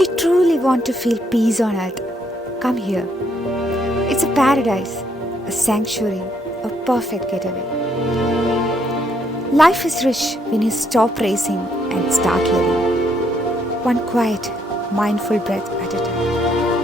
If you truly want to feel peace on earth, come here. It's a paradise, a sanctuary, a perfect getaway. Life is rich when you stop racing and start living. One quiet, mindful breath at a time.